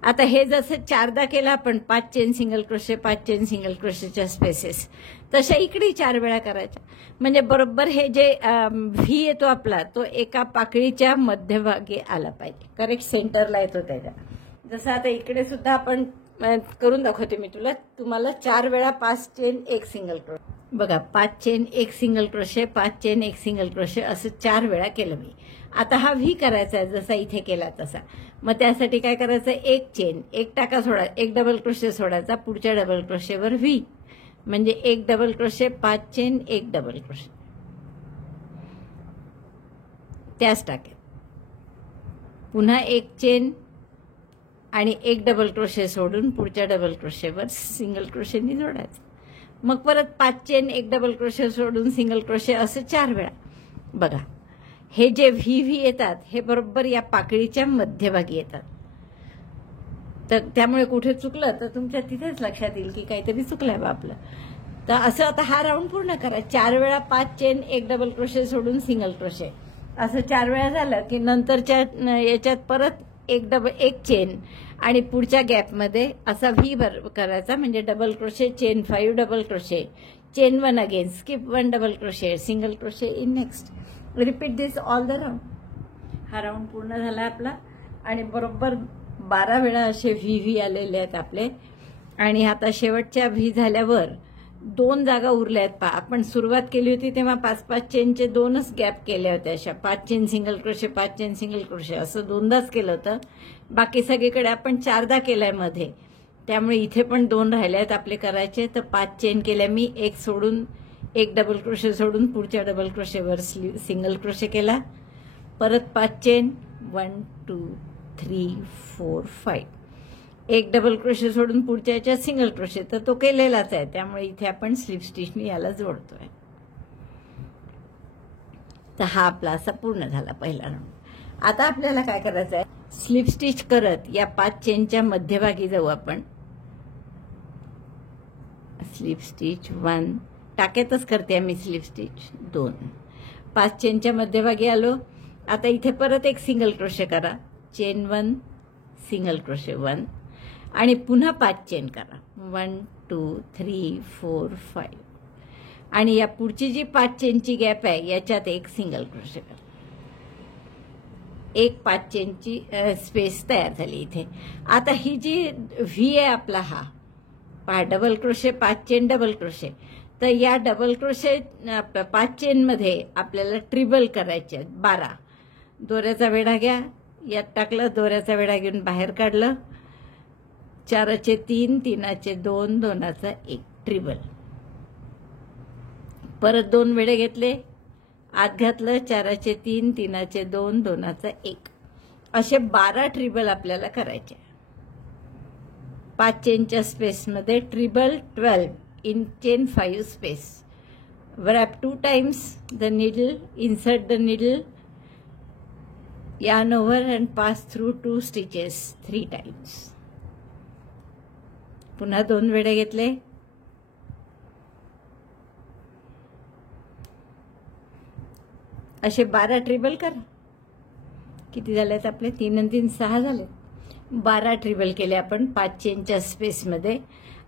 आता हे जसं 4दा केलं आपण, 5 chain single crochet, 5 chain single क्रोशेच्या स्पेसेस, तशा इकडे 4 वेळा करायच्या, म्हणजे बरोबर हे जे व्ही येतो आपला, तो एका पाकळीच्या मध्यभागी आला पाहिजे, करेक्ट सेंटरला येतो त्याच्या. जसं आता इकडे सुद्धा आपण करून दाखवते मी तुम्हाला 4 वेळा 5 चेन, एक सिंगल क्रोशे. बघा 5 chain 1 single crochet, 5 chain 1 single crochet असं 4 वेळा केलं मी. आता हा व्ही करायचा आहे जसा इथे केला तसा. मग त्यासाठी काय करायचं, 1 चेन 1 टाका सोडा, 1 डबल क्रोशे सोडायचा, पुढच्या डबल क्रोशेवर व्ही, म्हणजे 1 double crochet, 5 chain 1 double crochet त्याच टाक्यात. पुन्हा 1 चेन आणि 1 डबल क्रोशे सोडून पुढच्या डबल क्रोशेवर सिंगल क्रोशेनी जोडायचं. मग परत 5 चेन 1 डबल क्रोशे सोडून सिंगल क्रोशे असं 4 वेळा. बघा हे जे व्ही व्ही येतात हे बरोबर या पाकळीच्या मध्यभागी येतात. तर त्यामुळे कुठे चुकलं तर तुमच्या तिथेच लक्षात येईल की काहीतरी चुकलंय बा आपलं. तर असं आता हा राऊंड पूर्ण करा. 4 वेळा 5 चेन 1 डबल क्रोशे सोडून सिंगल क्रोशे असं 4 वेळा झालं की नंतरच्या याच्यात परत 1 चेन आणि पुढच्या गॅपमध्ये असा व्ही करायचा, म्हणजे double crochet, chain 5 double crochet, chain 1 again, skip 1 double crochet, single crochet in next. Repeat this all the round. हा राऊंड पूर्ण झाला आपला आणि बरोबर 12 वेळा असे व्ही व्ही आलेले आहेत आपले. आणि आता शेवटच्या व्ही झाल्यावर 2 जागा उरल्या आहेत. आपण सुरुवात केली होती तेव्हा 5-5 चेनचे 2च गॅप केले होते. अशा 5 chain single crochet, 5 chain single crochet असं 2दाच केलं होतं. बाकी सगळीकडे आपण 4दा केलाय मध्ये, त्यामुळे इथे पण 2 राहिले आहेत आपले करायचे. तर 5 चेन केल्या मी, 1 सोडून 1 डबल क्रोशे सोडून पुढच्या डबल क्रोशेवर सिंगल क्रोशे केला, परत 5 चेन 1 2 3 4 5, 1 डबल क्रोशे सोडून पुढच्या याच्यात सिंगल क्रोशे, तर तो केलेलाच आहे त्यामुळे इथे आपण स्लिप स्टिचनी याला जोडतोय. तर हा आपला असा पूर्ण झाला पहिला राऊंड. आता आपल्याला काय करायचं आहे, स्लिप स्टिच करत या 5 चेनच्या मध्यभागी जाऊ आपण. स्लिप स्टिच 1 टाक्यातच करते मी स्लिप स्टिच 2, 5 चेनच्या मध्यभागी आलो. आता इथे परत 1 सिंगल क्रोशे करा, चेन 1 सिंगल क्रोशे 1 आणि पुन्हा 5 चेन करा, 1 2 3 4 5 आणि या पुढची जी 5 चेनची गॅप आहे याच्यात 1 सिंगल क्रोशे करा. 1 5 चेनची स्पेस तयार झाली इथे. आता ही जी व्ही आहे आपला हा पहा, double crochet 5 chain double crochet, तर या डबल क्रोशे 5 चेनमध्ये आपल्याला ट्रिबल करायचे आहेत 12. दोऱ्याचा वेढा घ्या, यात टाकलं, दोऱ्याचा वेढा घेऊन बाहेर काढलं, 4चे 3 3चे 2 2चा 1 ट्रिबल. परत 2 वेढे घेतले, आत घातलं, 4चे 3 3चे 2 2चा 1 असे 12 ट्रिबल आपल्याला करायचे. 5 चेनच्या स्पेसमध्ये ट्रिबल 12 in chain 5 space. Wrap 2 times the needle, insert the needle, yarn over and pass through 2 stitches 3 times. पुन्हा 2 वेढे घेतले, असे 12 ट्रिबल करा. किती झालेत आपले, 3 आणि 3 6 झाले. 12 ट्रिबल केले आपण 5 चेनच्या स्पेसमध्ये.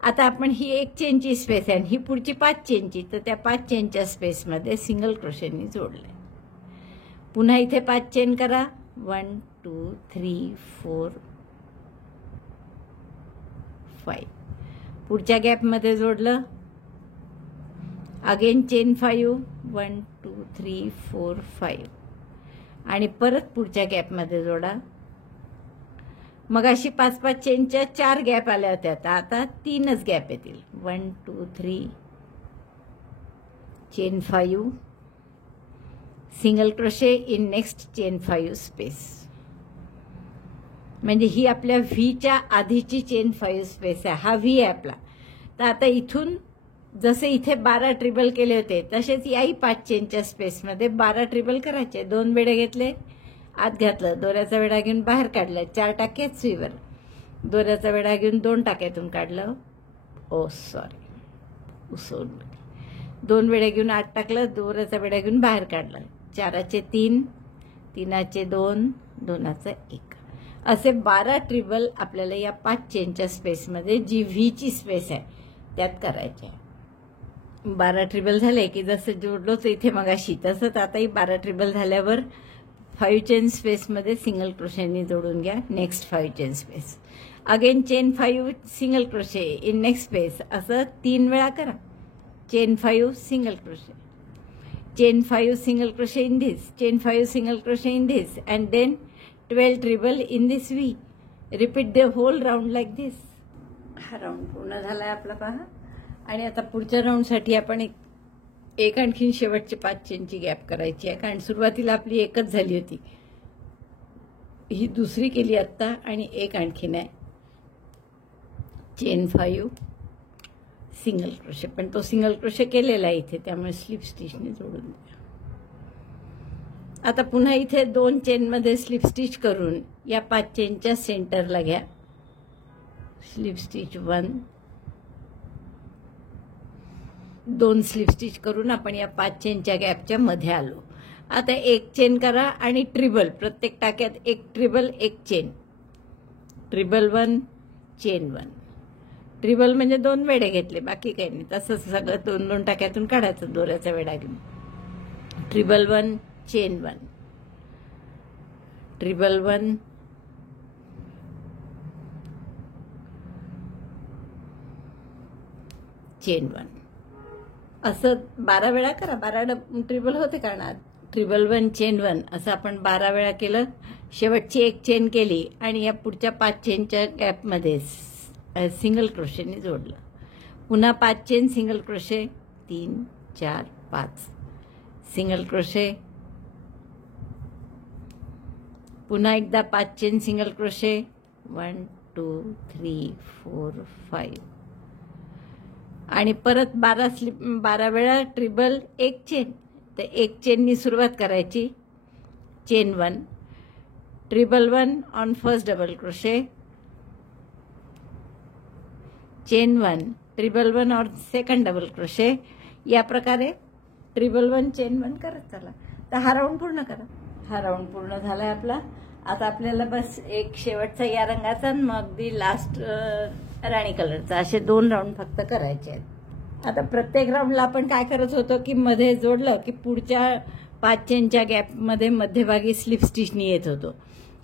आता आपण ही 1 चेनची स्पेस आहे आणि ही पुढची 5 चेनची, तर त्या 5 चेनच्या स्पेसमध्ये सिंगल क्रोशेनी जोडले. पुन्हा इथे 5 चेन करा, 1 2 3 4 5, पुढच्या गॅपमध्ये जोडलं, अगेन चेन 5 1 2 3 4 5 आणि परत पुढच्या गॅपमध्ये जोडा. मग अशी 5-5 चेनच्या 4 गॅप आल्या होत्या, आता 3च गॅप येतील, 1 2 3 chain 5 single crochet in next chain 5 space. म्हणजे ही आपल्या व्हीच्या आधीची चेन 5 स्पेस आहे. हा व्ही आहे आपला. तर आता इथून जसे इथे 12 ट्रिबल केले होते तसेच याही 5 चेनच्या स्पेसमध्ये 12 ट्रिबल करायचे. 2 वेढे घेतले, आत घातलं, दोऱ्याचा वेढा घेऊन बाहेर काढलं, 4 टाके सुईवर, दोऱ्याचा वेढा घेऊन 2 टाक्यातून काढलं, उसवून 2 वेढे घेऊन आत टाकलं, दोऱ्याचा वेढा घेऊन बाहेर काढलं, 4चे 3 3चे 2 2चा 1 असे 12 ट्रिबल आपल्याला या 5 चेनच्या स्पेसमध्ये जी व्हीची स्पेस आहे त्यात करायचे. 12 ट्रिबल झाले की जसं जोडलोच इथे मगाशी तसंच आताही 12 ट्रिबल झाल्यावर 5 चेन स्पेसमध्ये सिंगल क्रोशेनी जोडून घ्या. Next 5 chain space, again chain 5 single crochet in next space, असं 3 वेळा करा. chain 5 single crochet, chain 5 single crochet in this, chain 5 single crochet in this, and then 12 treble in this V. Repeat the whole round like this. हा round पूर्ण झालाय आपला पहा. आणि आता पुढच्या राऊंडसाठी आपण एक आणखीन शेवटचे 5 चेनची गॅप करायची आहे, कारण सुरुवातीला आपली एकच झाली होती. ही दुसरी केली आता आणि एक आणखीन आहे. चेन 5 सिंगल क्रोशे, पण तो सिंगल क्रोशे केलेला आहे इथे, त्यामुळे स्लिप स्टिचने जोडून द्या. आता पुन्हा इथे 2 चेनमध्ये स्लिप स्टिच करून या 5 चेनच्या सेंटरला घ्या. स्लिप स्टिच 1, 2 स्लिप स्टिच करून आपण या 5 चेनच्या गॅपच्या मध्ये आलो. आता एक चेन करा आणि ट्रिबल, प्रत्येक टाक्यात एक ट्रिबल एक चेन. ट्रिबल 1 चेन 1. ट्रिबल म्हणजे 2 वेढे घेतले, बाकी काही नाही. तसंच सगळं 2-2 टाक्यातून काढायचं दोऱ्याचा वेढा घेऊन. ट्रिबल 1 चेन 1, ट्रिबल 1 चेन 1. असं 12 वेळा करा. 12 ट्रिबल होते कारण ट्रिबल 1 चेन 1 असं आपण 12 वेळा केलं. शेवटची एक चेन केली आणि या पुढच्या 5 चेनच्या गॅपमध्ये सिंगल क्रोशेने जोडलं. पुन्हा 5 chain single crochet, 3 4 5 single crochet. पुन्हा एकदा 5 चेन सिंगल क्रोशे, 1 2 3 4 5 आणि परत 12 वेळा ट्रिबल एक चेन. तर एक चेननी सुरुवात करायची. Chain 1, ट्रिबल 1 on first double crochet, chain 1, ट्रिबल 1 और सेकंड डबल क्रोशे. या प्रकारे ट्रिबल 1 चेन 1 करत चला. तर हा राऊंड पूर्ण करा. हा राऊंड पूर्ण झालाय आपला. आता आपल्याला बस एक शेवटचा या रंगाचा आणि मग अगदी लास्ट राणी कलरचा, असे 2 राऊंड फक्त करायचे आहेत. आता प्रत्येक राऊंडला आपण काय करत होतो की मध्ये जोडलं की पुढच्या 5 चेनच्या गॅपमध्ये मध्यभागी स्लिप स्टिचनी येत होतो.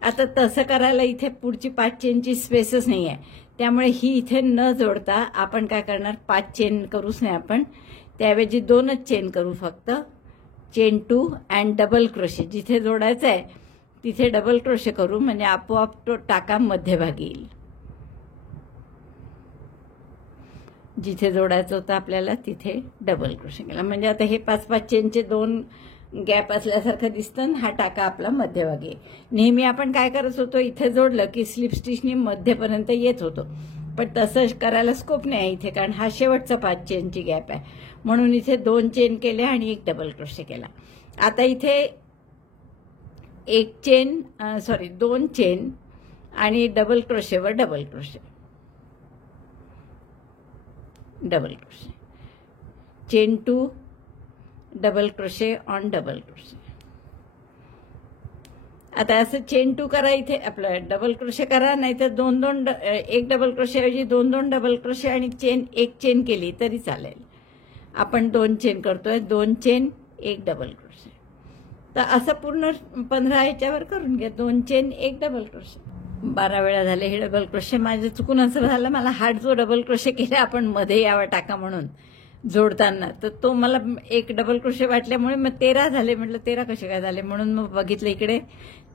आता तसं करायला इथे पुढची 5 चेनची स्पेसच नाही आहे, त्यामुळे ही इथे न जोडता आपण काय करणार, 5 चेन करूच नाही आपण, त्याऐवजी 2च चेन करू फक्त. Chain 2 and double crochet. जिथे जोडायचं आहे तिथे डबल क्रोशे करू, म्हणजे आपोआप तो टाका मध्यभागी येईल. जिथे जोडायचं होतं आपल्याला तिथे डबल क्रोशे केला, म्हणजे आता हे 5-5 चेनचे 2 गॅप असल्यासारखं दिसतं. हा टाका आपला मध्यभागी. नेहमी आपण काय करत होतो, इथे जोडलं की स्लिप स्टिचनी मध्यपर्यंत येत होतो, पण तसं करायला स्कोप नाही इथे, कारण हा शेवटचा 5 चेनची गॅप आहे. म्हणून इथे 2 चेन केले आणि एक डबल क्रोशे केला. आता इथे 2 चेन आणि डबल क्रोशेवर double crochet, double crochet, chain 2 double crochet on double crochet. आता असं चेन 2 करा, इथे आपलं डबल क्रोशे करा, नाहीतर 2-2 एक डबल क्रोशे ऐवजी 2-2 डबल क्रोशे आणि एक चेन केली तरी चालेल. आपण 2 चेन करतोय, 2 चेन एक डबल क्रोशे. तर असं पूर्ण 15 याच्यावर करून घ्या. 2 चेन एक डबल क्रोशे. 12 वेळा झाले हे डबल क्रोशे. माझे चुकून असं झालं, मला हार्ड जो डबल क्रोशे केला आपण मध्ये यावा टाका म्हणून जोडताना, तर तो मला एक डबल क्रोशे वाटल्यामुळे मग 13 झाले. म्हटलं 13 कसे काय झाले, म्हणून मग बघितलं इकडे,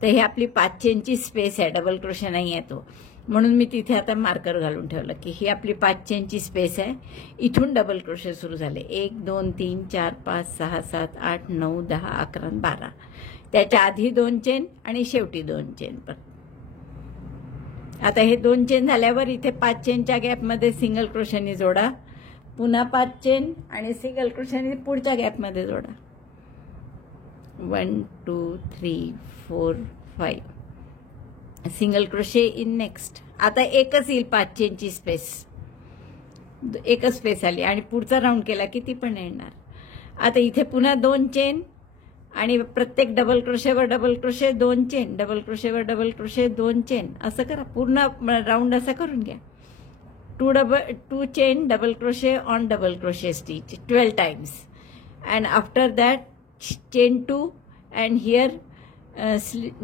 तर हे आपली 5 चेनची स्पेस आहे, डबल क्रोशे नाही आहे तो. म्हणून मी तिथे आता मार्कर घालून ठेवलं की ही आपली 5 चेनची स्पेस आहे. इथून डबल क्रोशे सुरू झाले. 1 2 3 4 5 6 7 8 9 10 11 12. त्याच्या आधी 2 चेन आणि शेवटी 2 चेन. पण आता हे 2 चेन झाल्यावर इथे 5 चेनच्या गॅपमध्ये सिंगल क्रोशेने जोडा. पुन्हा 5 चेन आणि सिंगल क्रोशेने पुढच्या गॅपमध्ये जोडा. 1 2 3 4 5 सिंगल क्रोशे इन नेक्स्ट. आता एकच येईल 5 चेनची स्पेस, एकच स्पेस आली आणि पुढचा राऊंड केला की ती पण येणार. आता इथे पुन्हा 2 चेन आणि प्रत्येक डबल क्रोशेवर डबल क्रोशे, 2 चेन, डबल क्रोशेवर डबल क्रोशे, 2 चेन, असं करा. पूर्ण राऊंड असा करून घ्या. 2 chain double crochet on double crochet stitch 12 times, and after that chain 2 and here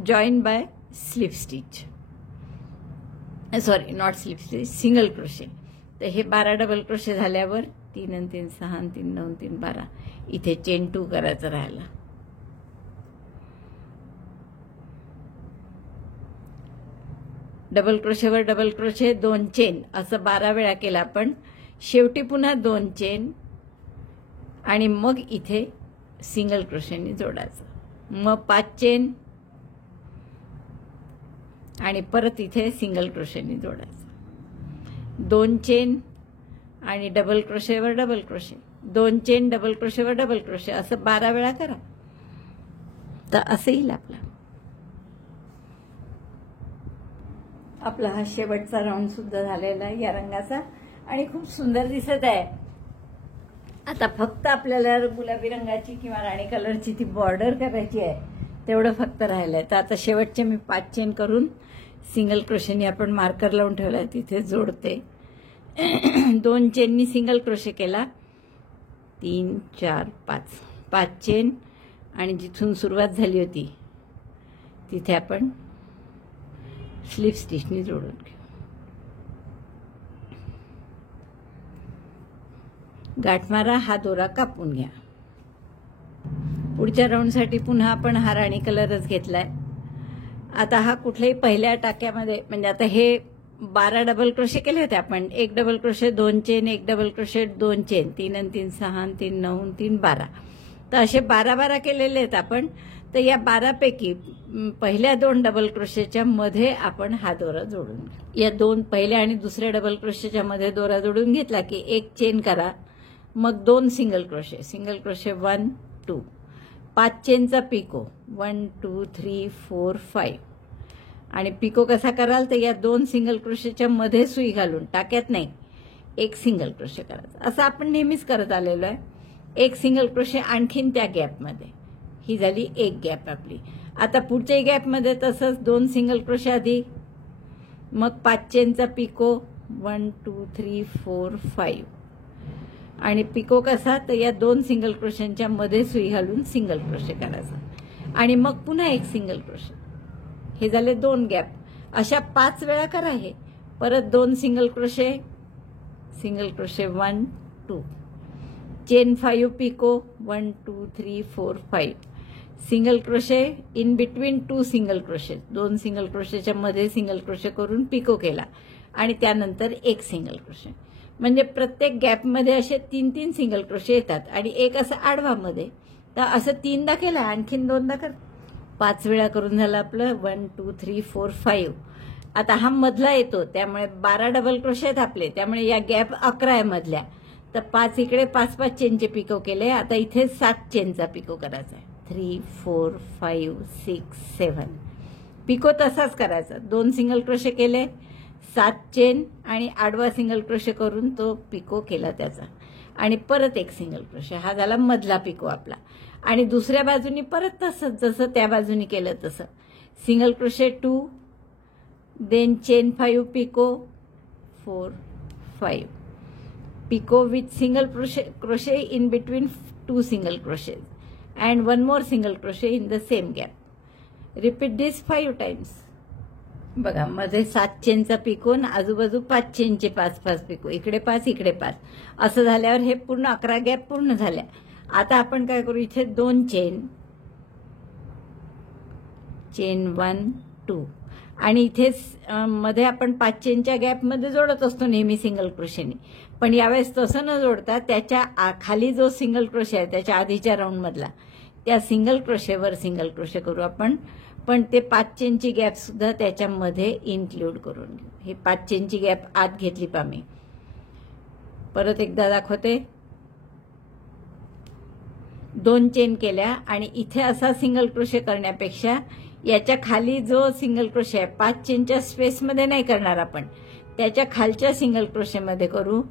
join by slip stitch, sorry not slip stitch, single crochet. तर हे 12 double crochet झाल्यावर 3 आणि 3 6 आणि 3 9 3 12 इथे चेन 2 करायचं राहिलं. डबल क्रोशेवर डबल क्रोशे 2 चेन असं 12 वेळा केलं आपण. शेवटी पुन्हा 2 चेन आणि मग इथे सिंगल क्रोशेने जोडायचं. मग 5 चेन आणि परत इथे सिंगल क्रोशेने जोडायचं. 2 चेन आणि डबल क्रोशेवर डबल क्रोशे, 2 चेन डबल क्रोशेवर डबल क्रोशे असं 12 वेळा करा. तर असं येईल आपला हा शेवटचा राऊंड सुद्धा झालेला आहे या रंगाचा आणि खूप सुंदर दिसत आहे. आता फक्त आपल्याला गुलाबी रंगाची किंवा राणी कलरची ती बॉर्डर करायची आहे, तेवढं फक्त राहिलंय. तर आता शेवटचे मी 5 चेन करून सिंगल क्रोशेने आपण मार्कर लावून ठेवलाय तिथे जोडते. 2 चेननी सिंगल क्रोशे केला, 3 4 5 5 चेन आणि जिथून सुरुवात झाली होती तिथे आपण स्लिप स्टिचनी जोडून घेऊ. गाठमारा, हा दोरा कापून घ्या. पुढच्या राऊंडसाठी पुन्हा आपण हा राणी कलरच घेतलाय. आता हा कुठल्याही पहिल्या टाक्यामध्ये म्हणजे आता हे 12 डबल क्रोशे केले होते आपण. 1 double crochet 2 chain, 1 double crochet 2 chain, 3 आणि 3 6 आणि 3 9 आणि 3 12. तर असे 12 केलेले आहेत आपण. तर या 12 पैकी पहिल्या 2 डबल क्रोशेच्या मध्ये आपण हा दोरा जोडून घेऊ. या 2 पहिल्या आणि दुसऱ्या डबल क्रोशेच्या मध्ये दोरा जोडून घेतला की 1 चेन करा, मग 2 सिंगल क्रोशे, सिंगल क्रोशे 1 2, 5 चेनचा पिको 1 2 3 4 5 आणि पिको कसा कराल तर या 2 सिंगल क्रोशेच्या मध्ये सुई घालून, टाक्यात नाही, 1 सिंगल क्रोशे करायचा. असं आपण नेहमीच करत आलेलो आहे. 1 सिंगल क्रोशे आणखीन त्या गॅपमध्ये. ही झाली 1 गॅप आपली. आता पुढच्या गॅपमध्ये तसंच 2 सिंगल क्रोशे आधी, मग 5 चेनचा पिको 1 2 3 4 5 आणि पिको कसा तर या 2 सिंगल क्रोशेंच्या मध्ये सुई घालून सिंगल क्रोशे करायचा आणि मग पुन्हा 1 सिंगल क्रोशे. हे झाले 2 गॅप. अशा 5 वेळा करा हे. परत 2 single crochet, single crochet 1 2, chain 5 picot 1 2 3 4 5, single crochet in between 2 single crochet, 2 single क्रोशेच्या मध्ये सिंगल क्रोशे करून पिको केला आणि त्यानंतर 1 सिंगल क्रोशे. म्हणजे प्रत्येक गॅपमध्ये असे 3 सिंगल क्रोशे येतात आणि एक असं आडवामध्ये. तर असं 3दा केलं, आणखीन 2दा कर. 5 वेळा करून झालं आपलं 1 2 3 4 5. आता हा मधला येतो त्यामुळे 12 डबल क्रोशे आहेत आपले, त्यामुळे या गॅप 11 आहे मधल्या. तर 5 इकडे 5 5 चेनचे पिको केले. आता इथे 7 चेनचा पिको करायचा आहे. 3 4 5 6 7 पिको तसाच करायचा. 2 सिंगल क्रोशे केले, 7 चेन आणि आडवा सिंगल क्रोशे करून तो पिको केला त्याचा आणि परत 1 सिंगल क्रोशे. हा झाला मधला पिको आपला. आणि दुसऱ्या बाजूनी परत तसंच जसं त्या बाजूनी केलं तसं single crochet 2, then chain 5 picot 4 5, picot with single crochet in between 2 single crochets and 1 more single crochet in the same gap. Repeat this 5 times. बघा मध्ये 7 चेनचा पिको आणि आजूबाजू 5 चेनचे 5 5 पिको, इकडे 5 इकडे 5. असं झाल्यावर हे पूर्ण 11 गॅप पूर्ण झाल्या. आता आपण काय करू, इथे 2 चेन, चेन 1 2 आणि इथे मध्ये आपण 5 चेनच्या गॅपमध्ये जोडत असतो नेहमी सिंगल क्रोशेने. पण यावेळेस तसं न जोडता त्याच्या खाली जो सिंगल क्रोशे आहे त्याच्या आधीच्या राऊंड मधला त्या सिंगल क्रोशेवर सिंगल क्रोशे करू आपण. पण ते 5 चेनची गॅप सुद्धा त्याच्यामध्ये इन्क्लूड करून घेऊ. हे 5 चेनची गॅप आत घेतली पा मी. परत एकदा दाखवते. 2 चेन केल्या आणि इथे असा सिंगल क्रोशे करण्यापेक्षा याच्या खाली जो सिंगल क्रोशे आहे 5 चेनच्या स्पेसमध्ये नाही करणार आपण, त्याच्या खालच्या सिंगल क्रोशेमध्ये करू.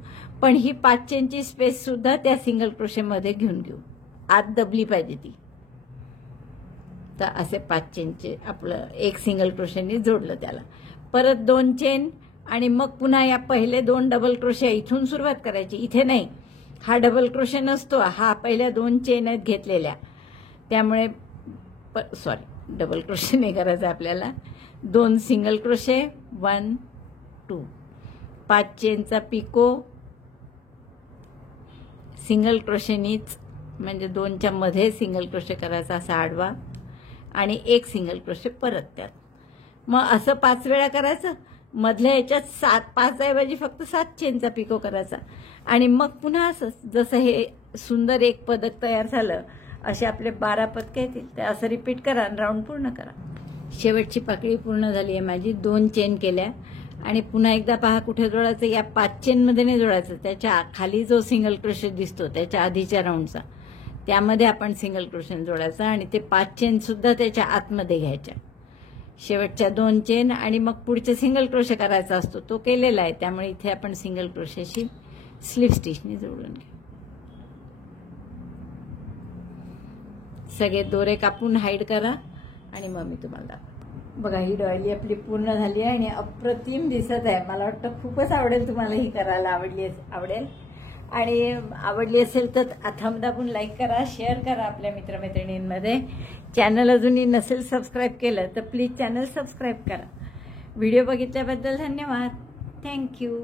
पण ही 5 चेनची स्पेस सुद्धा त्या सिंगल क्रोशेमध्ये घेऊन घेऊ, आत दबली पाहिजे ती. तर असे 5 चेनचे आपलं 1 सिंगल क्रोशेने जोडलं त्याला. परत 2 चेन आणि मग पुन्हा या पहिले 2 डबल क्रोशे इथून सुरुवात करायची. इथे नाही, हा डबल क्रोशे नसतो, हा पहिल्या 2 चेन आहेत घेतलेल्या, त्यामुळे डबल क्रोशे नाही करायचं आपल्याला. 2 सिंगल क्रोशे 1 2, 5 चेनचा पिको, सिंगल क्रोशेनीच म्हणजे 2च्या मध्ये सिंगल क्रोशे करायचा असा आडवा आणि 1 सिंगल क्रोशे परत त्यात. मग असं 5 वेळा करायचं. मधल्या याच्यात 5 ऐवजी फक्त 7 चेनचा पिको करायचा आणि मग पुन्हा असंच जसं हे सुंदर एक पदक तयार झालं असे आपले 12 पदके येतील. ते असं रिपीट करा आणि राऊंड पूर्ण करा. शेवटची पाकळी पूर्ण झाली आहे माझी. 2 चेन केल्या आणि पुन्हा एकदा पहा कुठे जोडायचं. या 5 चेनमध्ये नाही जोडायचं, त्याच्या खाली जो सिंगल क्रोशे दिसतो त्याच्या आधीच्या राऊंडचा त्यामध्ये आपण सिंगल क्रोशे जोडायचा आणि ते 5 चेन सुद्धा त्याच्या आतमध्ये घ्यायच्या. शेवटच्या 2 चेन आणि मग पुढचे सिंगल क्रोशे करायचा असतो तो केलेला आहे, त्यामुळे इथे आपण सिंगल क्रोशेशी स्लीव स्टिचने जोडून घेऊ. सगळे दोरे कापून हाईड करा आणि मग मी तुम्हाला दाखवते. बघा ही डॉयली आपली पूर्ण झाली आहे आणि अप्रतिम दिसत आहे. मला वाटतं खूपच आवडेल तुम्हाला ही करायला. आवडेल आणि आवडली असेल तर अथम दाबून लाईक करा, शेअर करा आपल्या मित्रमैत्रिणींमध्ये. चॅनल अजूनही नसेल सबस्क्राईब केलं तर प्लीज चॅनल सबस्क्राईब करा. व्हिडिओ बघितल्याबद्दल धन्यवाद. थँक्यू.